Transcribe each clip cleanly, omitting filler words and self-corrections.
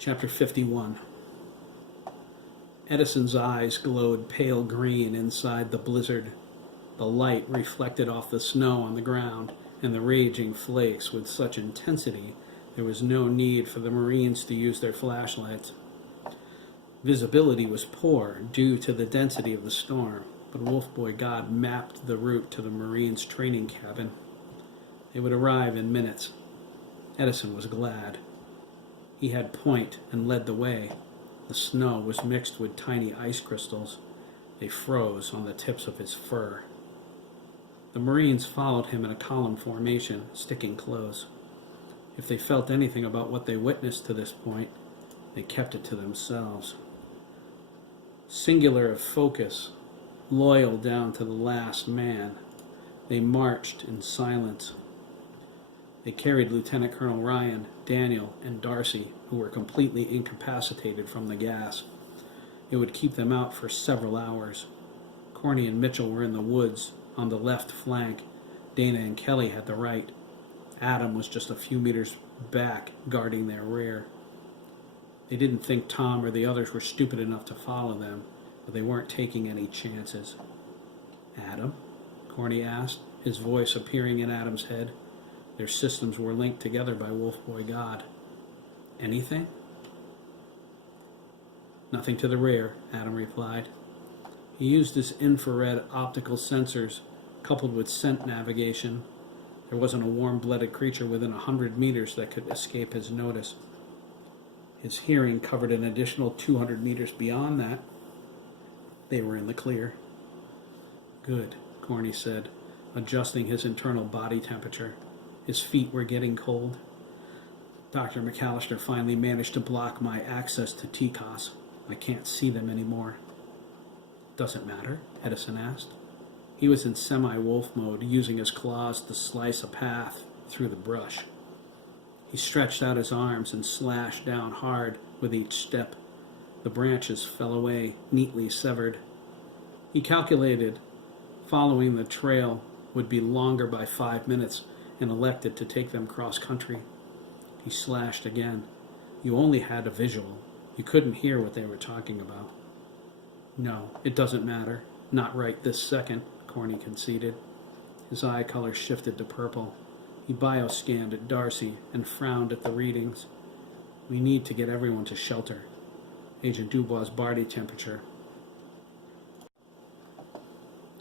Chapter 51. Edison's eyes glowed pale green inside the blizzard. The light reflected off the snow on the ground and the raging flakes with such intensity there was no need for the Marines to use their flashlights. Visibility was poor due to the density of the storm, but Wolfboy God mapped the route to the Marines' training cabin. They would arrive in minutes. Edison was glad. He had point and led the way. The snow was mixed with tiny ice crystals. They froze on the tips of his fur. The Marines followed him in a column formation, sticking close. If they felt anything about what they witnessed to this point, they kept it to themselves. Singular of focus, loyal down to the last man, they marched in silence. They carried Lieutenant Colonel Ryan, Daniel, and Darcy, who were completely incapacitated from the gas. It would keep them out for several hours. Corny and Mitchell were in the woods on the left flank. Dana and Kelly had the right. Adam was just a few meters back, guarding their rear. They didn't think Tom or the others were stupid enough to follow them, but they weren't taking any chances. "Adam?" Corny asked, his voice appearing in Adam's head. Their systems were linked together by Wolfboy God. "Anything?" "Nothing to the rear," Adam replied. He used his infrared optical sensors, coupled with scent navigation. There wasn't a warm-blooded creature within 100 meters that could escape his notice. His hearing covered an additional 200 meters beyond that. They were in the clear. "Good," Corny said, adjusting his internal body temperature. His feet were getting cold. Dr. McAllister finally managed to block my access to TCOS. I can't see them anymore. "Does it matter?" Edison asked. He was in semi-wolf mode, using his claws to slice a path through the brush. He stretched out his arms and slashed down hard with each step. The branches fell away, neatly severed. He calculated following the trail would be longer by 5 minutes and elected to take them cross-country. He slashed again. You only had a visual. You couldn't hear what they were talking about. "No, it doesn't matter. Not right this second," Corny conceded. His eye color shifted to purple. He bioscanned at Darcy and frowned at the readings. "We need to get everyone to shelter." Agent Dubois' body temperature.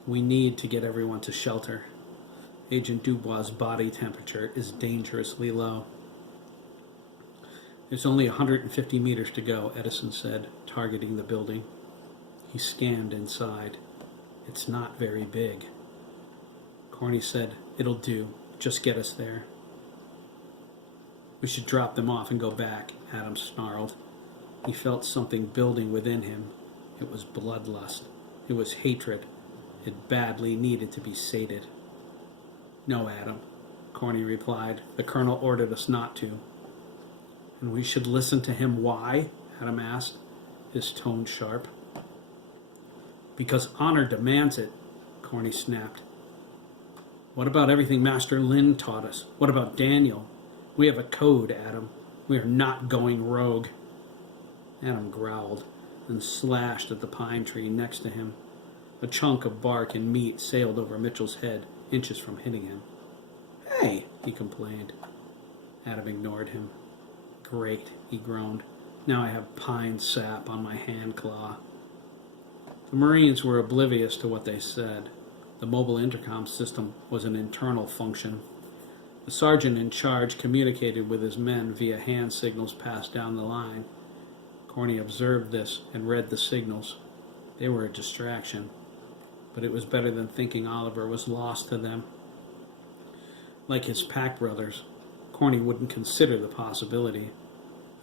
"We need to get everyone to shelter." Agent Dubois' body temperature is dangerously low. "There's only 150 meters to go," Edison said, targeting the building. He scanned inside. "It's not very big." Corny said, "It'll do. Just get us there." "We should drop them off and go back," Adam snarled. He felt something building within him. It was bloodlust. It was hatred. It badly needed to be sated. "No, Adam," Corny replied. "The Colonel ordered us not to." "And we should listen to him. Why?" Adam asked, his tone sharp. "Because honor demands it," Corny snapped. "What about everything Master Lin taught us? What about Daniel? We have a code, Adam. We are not going rogue." Adam growled and slashed at the pine tree next to him. A chunk of bark and meat sailed over Mitchell's head, inches from hitting him. "Hey," he complained. Adam ignored him. "Great," he groaned. "Now I have pine sap on my hand claw." The Marines were oblivious to what they said. The mobile intercom system was an internal function. The sergeant in charge communicated with his men via hand signals passed down the line. Corny observed this and read the signals. They were a distraction, but it was better than thinking Oliver was lost to them. Like his pack brothers, Corny wouldn't consider the possibility.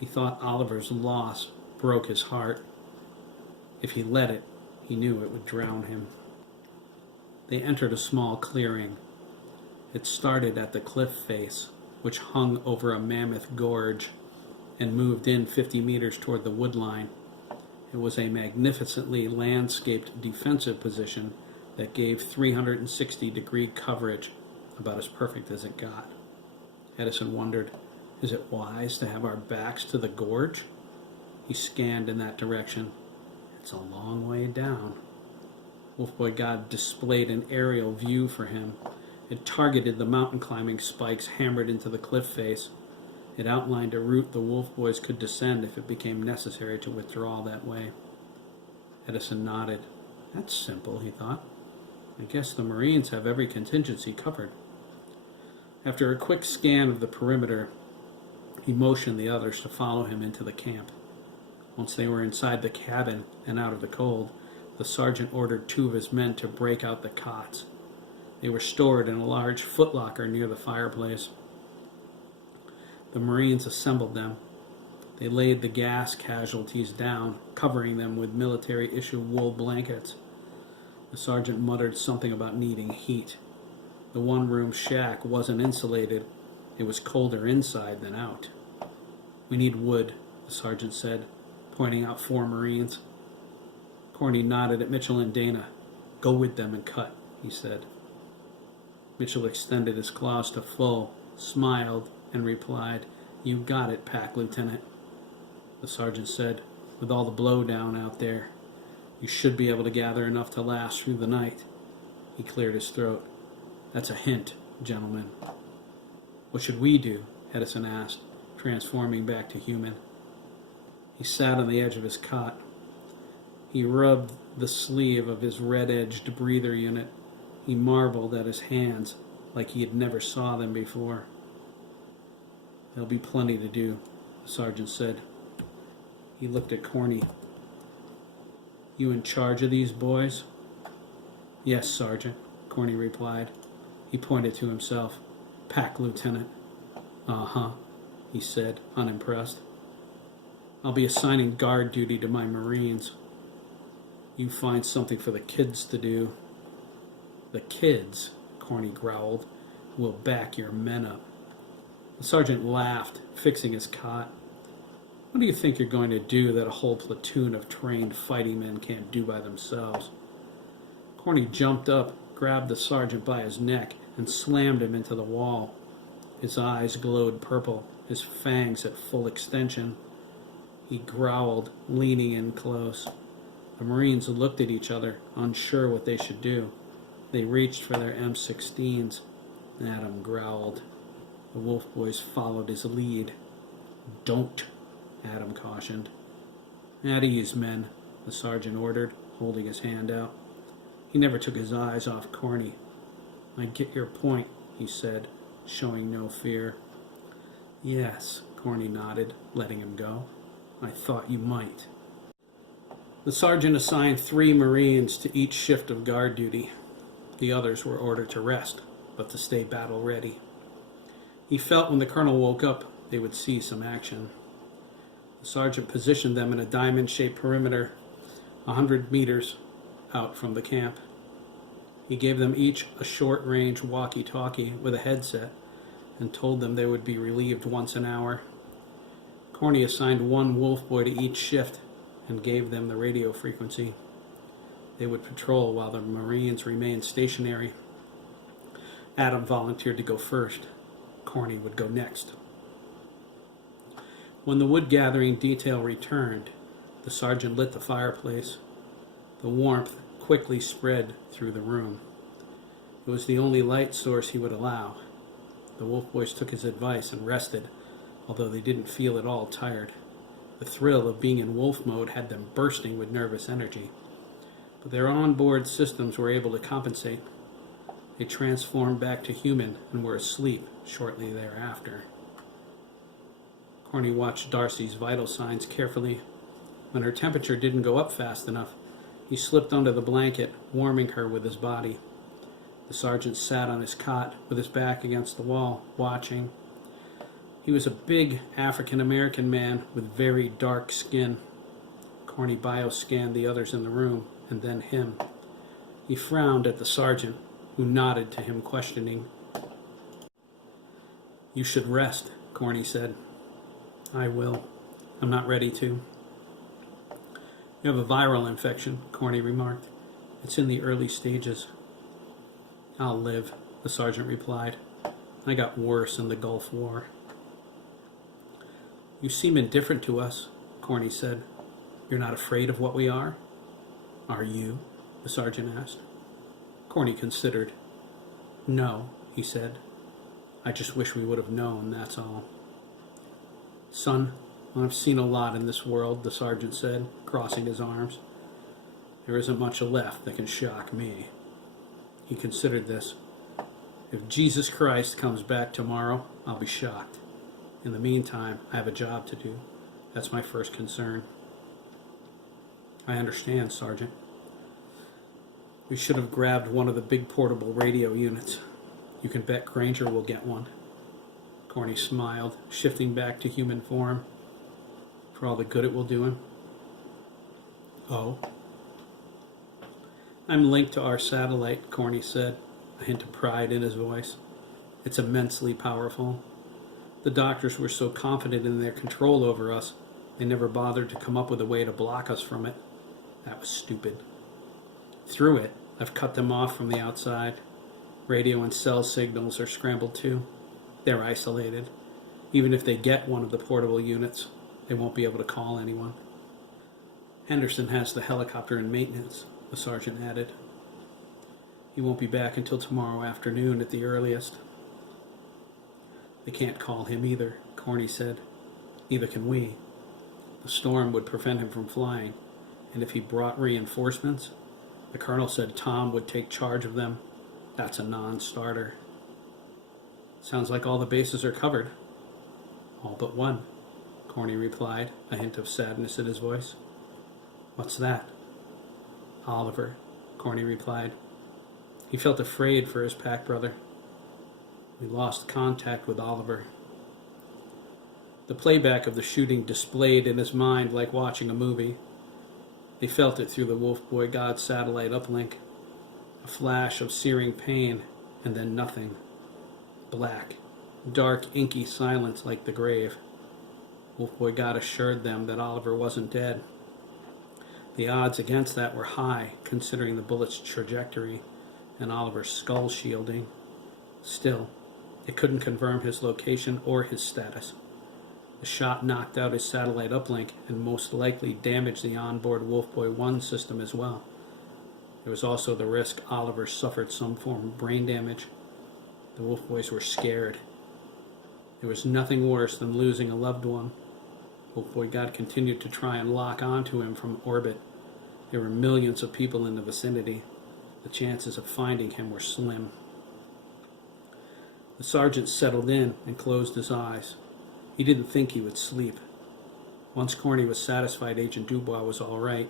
He thought Oliver's loss broke his heart. If he let it, he knew it would drown him. They entered a small clearing. It started at the cliff face, which hung over a mammoth gorge, and moved in 50 meters toward the wood line. It was a magnificently landscaped defensive position that gave 360-degree coverage, about as perfect as it got. Edison wondered, is it wise to have our backs to the gorge? He scanned in that direction. It's a long way down. Wolfboy God displayed an aerial view for him. It targeted the mountain climbing spikes hammered into the cliff face. It outlined a route the Wolf Boys could descend if it became necessary to withdraw that way. Edison nodded. That's simple, he thought. I guess the Marines have every contingency covered. After a quick scan of the perimeter, he motioned the others to follow him into the camp. Once they were inside the cabin and out of the cold, the sergeant ordered 2 of his men to break out the cots. They were stored in a large footlocker near the fireplace. The Marines assembled them. They laid the gas casualties down, covering them with military-issue wool blankets. The sergeant muttered something about needing heat. The one-room shack wasn't insulated. It was colder inside than out. We need wood, the sergeant said, pointing out 4 Marines. Corny nodded at Mitchell and Dana. Go with them and cut, he said. Mitchell extended his claws to Full, smiled, and replied, You got it, Pack Lieutenant. The sergeant said, With all the blowdown out there, you should be able to gather enough to last through the night. He cleared his throat. That's a hint, gentlemen. What should we do? Edison asked, transforming back to human. He sat on the edge of his cot. He rubbed the sleeve of his red-edged breather unit. He marveled at his hands like he had never saw them before. There'll be plenty to do, the sergeant said. He looked at Corny. You in charge of these boys? Yes, Sergeant, Corny replied. He pointed to himself. Pack Lieutenant. Uh-huh, he said, unimpressed. I'll be assigning guard duty to my Marines. You find something for the kids to do. The kids, Corny growled, will back your men up. The sergeant laughed, fixing his cot. What do you think you're going to do that a whole platoon of trained fighting men can't do by themselves? Corny jumped up, grabbed the sergeant by his neck, and slammed him into the wall. His eyes glowed purple, his fangs at full extension. He growled, leaning in close. The Marines looked at each other, unsure what they should do. They reached for their M16s. Adam growled. The Wolf Boys followed his lead. Don't, Adam cautioned. At ease, men, the sergeant ordered, holding his hand out. He never took his eyes off Corny. I get your point, he said, showing no fear. Yes, Corny nodded, letting him go. I thought you might. The sergeant assigned 3 Marines to each shift of guard duty. The others were ordered to rest, but to stay battle ready. He felt when the colonel woke up, they would see some action. The sergeant positioned them in a diamond-shaped perimeter, 100 meters out from the camp. He gave them each a short-range walkie-talkie with a headset and told them they would be relieved once an hour. Corny assigned 1 wolf boy to each shift and gave them the radio frequency. They would patrol while the Marines remained stationary. Adam volunteered to go first. Corny would go next. When the wood-gathering detail returned, the sergeant lit the fireplace. The warmth quickly spread through the room. It was the only light source he would allow. The Wolf Boys took his advice and rested, although they didn't feel at all tired. The thrill of being in wolf mode had them bursting with nervous energy. But their onboard systems were able to compensate. They transformed back to human and were asleep shortly thereafter. Corny watched Darcy's vital signs carefully. When her temperature didn't go up fast enough, he slipped under the blanket, warming her with his body. The sergeant sat on his cot with his back against the wall, watching. He was a big African-American man with very dark skin. Corny bioscanned the others in the room, and then him. He frowned at the sergeant, who nodded to him, questioning. You should rest, Corny said. I will. I'm not ready to. You have a viral infection, Corny remarked. It's in the early stages. I'll live, the sergeant replied. I got worse in the Gulf War. You seem indifferent to us, Corny said. "You're not afraid of what we are?" "Are you?" the sergeant asked. Corny considered. "No," he said. "I just wish we would have known, that's all." "Son, I've seen a lot in this world," the sergeant said, crossing his arms. "There isn't much left that can shock me." He considered this. "If Jesus Christ comes back tomorrow, I'll be shocked. In the meantime, I have a job to do. That's my first concern." "I understand, Sergeant." "We should have grabbed one of the big portable radio units. You can bet Granger will get one." Corny smiled, shifting back to human form. "For all the good it will do him." "Oh?" "I'm linked to our satellite," Corny said, a hint of pride in his voice. "It's immensely powerful. The doctors were so confident in their control over us, they never bothered to come up with a way to block us from it. That was stupid. Through it, I've cut them off from the outside. Radio and cell signals are scrambled too. They're isolated. Even if they get one of the portable units, they won't be able to call anyone." "Henderson has the helicopter in maintenance," the sergeant added. "He won't be back until tomorrow afternoon at the earliest." "They can't call him either," Corny said. "Neither can we. The storm would prevent him from flying, and if he brought reinforcements, the colonel said Tom would take charge of them. That's a non-starter." "Sounds like all the bases are covered." "All but one," Corny replied, a hint of sadness in his voice. "What's that?" "Oliver," Corny replied. He felt afraid for his pack brother. "We lost contact with Oliver." The playback of the shooting displayed in his mind like watching a movie. They felt it through the Wolf Boy God satellite uplink. A flash of searing pain, and then nothing. Black, dark, inky silence like the grave. Wolf Boy God assured them that Oliver wasn't dead. The odds against that were high, considering the bullet's trajectory and Oliver's skull shielding. Still, it couldn't confirm his location or his status. The shot knocked out his satellite uplink and most likely damaged the onboard Wolfboy 1 system as well. There was also the risk Oliver suffered some form of brain damage. The Wolfboys were scared. There was nothing worse than losing a loved one. Wolfboy God continued to try and lock onto him from orbit. There were millions of people in the vicinity. The chances of finding him were slim. The sergeant settled in and closed his eyes. He didn't think he would sleep. Once Corny was satisfied Agent Dubois was all right,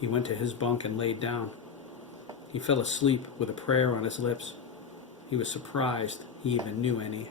he went to his bunk and laid down. He fell asleep with a prayer on his lips. He was surprised he even knew any.